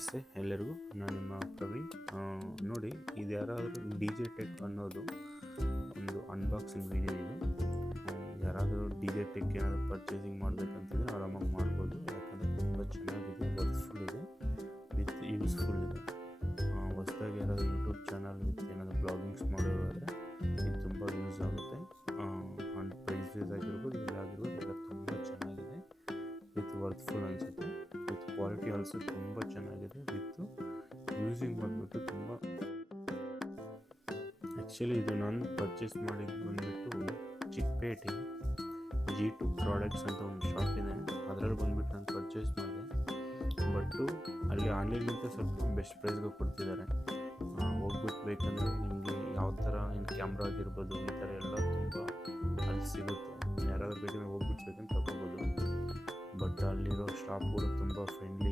ನಮಸ್ತೆ ಎಲ್ಲರಿಗೂ, ನಾನು ನಿಮ್ಮ ಪ್ರವೀಣ್. ನೋಡಿ, ಇದು ಯಾರಾದರೂ Digitek ಅನ್ನೋದು ಒಂದು ಅನ್ಬಾಕ್ಸಿಂಗ್ ವಿಡಿಯೋ. ಇದು ಯಾರಾದರೂ Digitek ಏನಾದರೂ ಪರ್ಚೇಸಿಂಗ್ ಮಾಡಬೇಕಂತಿದ್ರೆ ಆರಾಮಾಗಿ ಮಾಡ್ಬೋದು. ಯಾಕಂದರೆ ತುಂಬ ಚೆನ್ನಾಗಿದೆ, ವರ್ತ್ಫುಲ್ ಇದೆ, ವಿತ್ ಯೂಸ್ಫುಲ್ ಇದೆ. ಹೊಸದಾಗಿ ಯಾರಾದರೂ ಯೂಟ್ಯೂಬ್ ಚಾನಲ್ ವಿತ್ ಏನಾದರೂ ಬ್ಲಾಗಿಂಗ್ಸ್ ಮಾಡೋದಾದರೆ ಇದು ತುಂಬ ಯೂಸ್ ಆಗುತ್ತೆ. ಆ್ಯಂಡ್ ಪ್ರೈಸಸ್ ಆಗಿರ್ಬೋದು, ಇದಾಗಿರ್ಬೋದು, ಎಲ್ಲ ತುಂಬ ಚೆನ್ನಾಗಿದೆ, ವಿತ್ ವರ್ತ್ಫುಲ್ ಅನಿಸುತ್ತೆ. ವಿತ್ ಕ್ವಾಲಿಟಿ ಆಲ್ಸೋ ತುಂಬ ಚೆನ್ನಾಗಿದೆ. ವಿತ್ ಯೂಸಿಂಗ್ ಬಂದ್ಬಿಟ್ಟು ತುಂಬ ಆ್ಯಕ್ಚುಲಿ ಇದು ನಾನು ಪರ್ಚೇಸ್ ಮಾಡಿದ್ದು ಬಂದುಬಿಟ್ಟು ಚಿಕ್ಕಪೇಟೆ G2 ಪ್ರಾಡಕ್ಟ್ಸ್ ಅಂತ ಒಂದು ಶಾಪ್ ಇದೆ, ಅದರಲ್ಲಿ ಬಂದುಬಿಟ್ಟು ನಾನು ಪರ್ಚೇಸ್ ಮಾಡಿದೆ. ಬಟ್ಟು ಅಲ್ಲಿ ಆನ್ಲೈನ್ಗಿಂತ ಸ್ವಲ್ಪ ಬೆಸ್ಟ್ ಪ್ರೈಸ್ಗೆ ಕೊಡ್ತಿದ್ದಾರೆ. ಹೋಗ್ಬಿಟ್ಟು ಬೇಕಂದರೆ ನಿಮಗೆ ಯಾವ ಥರ ಏನು ಕ್ಯಾಮ್ರಾ ಆಗಿರ್ಬೋದು, ಈ ಥರ ಎಲ್ಲ ತುಂಬ ಅಲ್ಲಿ ಸಿಗುತ್ತೆ. ಯಾರಾದರೂ ಬೇಕಂದರೆ ಹೋಗ್ಬಿಟ್ಟು ಬೇಕಂತ ತಗೋಬೋದು. ಬಟ್ ಅಲ್ಲಿರೋ ಸ್ಟಾಫ್ಗಳು ತುಂಬ ಫ್ರೆಂಡ್ಲಿ